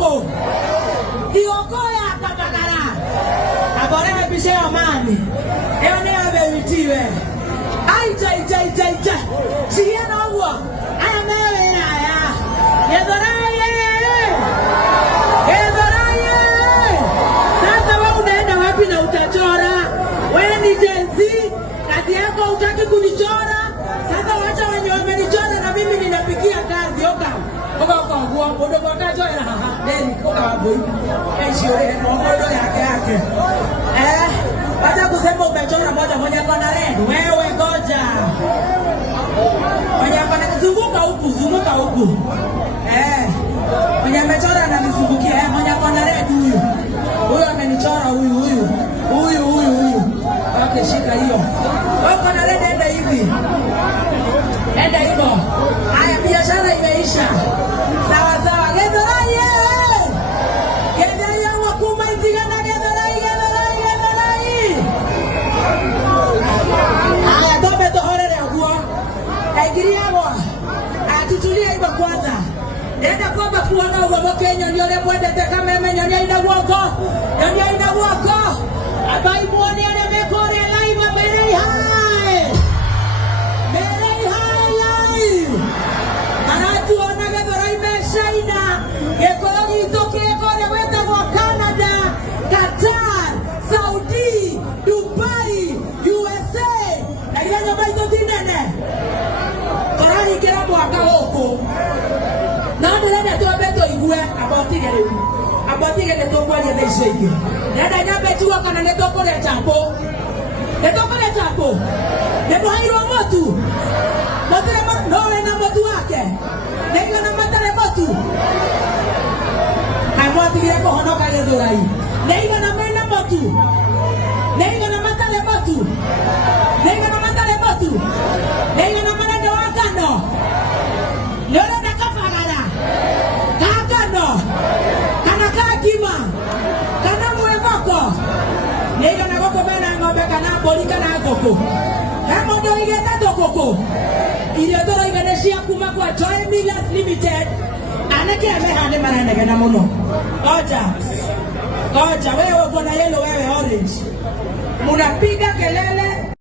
huko. Diokoya akabagara. Abore bishe amani. Ene abewitiwe. Ai. Siena huwa. Aya mewe na ya. Yedoraye. Sasa wewe unaenda wapi na utachora? Wewe ni jenzi. Kazi yako hutaki kunichora. Sasa wacha wenye wamenichora na mimi ninapigia kazi. Oka kwa bodo kwa kacho ina haha. Deni oka boy. Eshore modo yake. Hata kusema umechora moja kwa na red. Wewe goja. Mwenye kwa zunguka huku. Mwenye amechora ananizungukia. Mwenye kwa na red huyu. Huyu amenichora huyu. Okay, shika hiyo. Wako na red enda hivi. Enda hivyo. Haya, biashara imeisha. Sawa. Gedhoraye. Wakuma itigana Gedhoraye. Haya, tobe tohorere huo. Aigiria hapo. Atutulia hivyo kwanza. Enda kwamba kuona uwabo Kenya niole mwendete kama nyonya ina wako. Abai muone amekore live very high. Anatuona Gedhoraye imeshaina. Ekologi itoke kore weta kwa Canada, Qatar, Saudi, Dubai, USA. Na ile nyumba hizo tinene. Korani kila mwaka huko. Na ndio ndio beto igwe abatigere to kwa ni ndeshege. Nenda nyambe tuwa kana ne tokole chapo. Nebo hairo motu. Matare no na motu wake. Nega na matare motu. Kamwatigire ko honoka Gedhoraye. Nega na mena motu. Nega na matare motu. Nega na manendo wakano. Lolo na kafagara. Kakano. Kana kakima. Kana mwevoko. Nega na goko bana ngombe kana bolika na goko. Hemo ndo igeta dokoko. Iliodoro iganeshia kuma kwa Joy Millers Limited. Anake amehane manene na muno. Oja wewe uko na yellow wewe orange. Munapiga kelele